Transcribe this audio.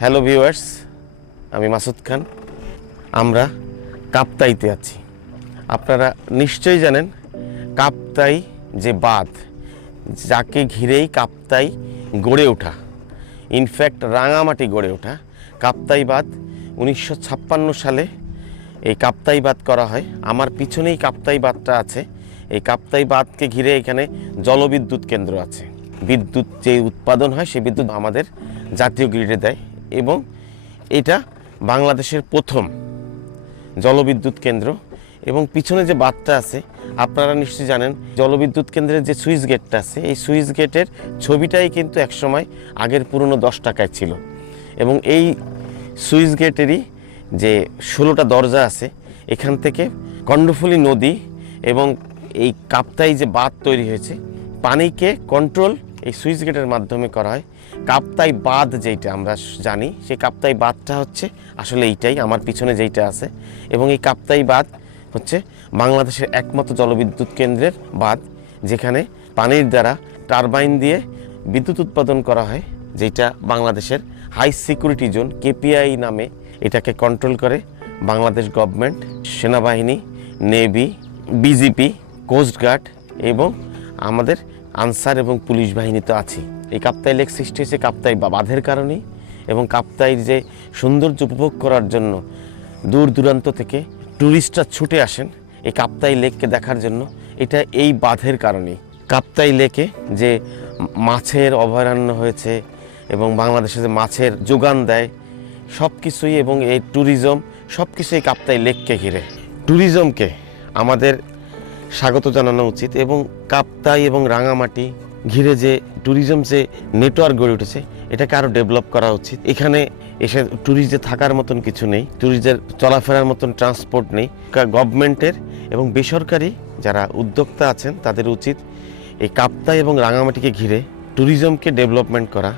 Hello viewers আমি মাসুদ খান। আমরা কাপ্তাইতে আছি। আপনারা নিশ্চয়ই জানেন, কাপ্তাই যে বাঁধ, যাকে ঘিরেই কাপ্তাই গড়ে ওঠা ইনফ্যাক্ট রাঙামাটি গড়ে ওঠা, কাপ্তাই বাঁধ উনিশশো ছাপ্পান্ন সালে এই কাপ্তাই বাঁধ করা হয়। আমার পিছনেই কাপ্তাই বাঁধটা আছে। এই কাপ্তাই বাঁধকে ঘিরে এখানে জলবিদ্যুৎ কেন্দ্র আছে। বিদ্যুৎ যে উৎপাদন হয় সেই বিদ্যুৎ আমাদের জাতীয় গ্রিডে দেয়। এবং এটা বাংলাদেশের প্রথম জলবিদ্যুৎ কেন্দ্র এবং পিছনে যে বাঁধটা আছে, আপনারা নিশ্চয়ই জানেন, জলবিদ্যুৎ কেন্দ্রের যে সুইচ গেটটা আছে, এই সুইচ গেটের ছবিটাই কিন্তু একসময় আগের পুরনো দশ টাকায় ছিল। এবং এই সুইচ গেটেরই যে ষোলোটা দরজা আছে, এখান থেকে কণ্ডফুলী নদী এবং এই কাপ্তাই যে বাঁধ তৈরি হয়েছে, পানিকে কন্ট্রোল এই সুইচ গেটের মাধ্যমে করা হয়। কাপ্তাই বাঁধ যেইটা আমরা জানি, সেই কাপ্তাই বাঁধটা হচ্ছে আসলে এইটাই, আমার পিছনে যেইটা আছে। এবং এই কাপ্তাই বাঁধ হচ্ছে বাংলাদেশের একমাত্র জলবিদ্যুৎ কেন্দ্রের বাঁধ, যেখানে পানির দ্বারা টারবাইন দিয়ে বিদ্যুৎ উৎপাদন করা হয় যেটা বাংলাদেশের হাই সিকিউরিটি জোন, কেপিআই নামে এটাকে কন্ট্রোল করে বাংলাদেশ গভর্নমেন্ট, সেনাবাহিনী, নেভি, বিজিপি, কোস্টগার্ড এবং আমাদের আনসার এবং পুলিশ বাহিনী তো আছেই। এই কাপ্তাই লেক সৃষ্টি হয়েছে কাপ্তাই বাঁধের কারণে এবং কাপ্তাইয়ের যে সৌন্দর্য উপভোগ করার জন্য দূর দূরান্ত থেকে ট্যুরিস্টরা ছুটে আসেন এই কাপ্তাই লেককে দেখার জন্য। এটা এই বাঁধের কারণেই। কাপ্তাই লেকে যে মাছের অভয়ারণ্য হয়েছে এবং বাংলাদেশে যে মাছের যোগান দেয় সব কিছুই এবং এই ট্যুরিজম সব কিছুই কাপ্তাই লেককে ঘিরে। ট্যুরিজমকে আমাদের স্বাগত জানানো উচিত এবং কাপ্তাই এবং রাঙামাটি ঘিরে যে ট্যুরিজম যে নেটওয়ার্ক গড়ে উঠেছে, এটাকে আরও ডেভেলপ করা উচিত। এখানে এসে ট্যুরিস্টদের থাকার মতন কিছু নেই ট্যুরিস্টদের চলাফেরার মতন ট্রান্সপোর্ট নেই। গভর্নমেন্টের এবং বেসরকারি যারা উদ্যোক্তা আছেন, তাদের উচিত এই কাপ্তাই এবং রাঙামাটিকে ঘিরে ট্যুরিজমকে ডেভেলপমেন্ট করা।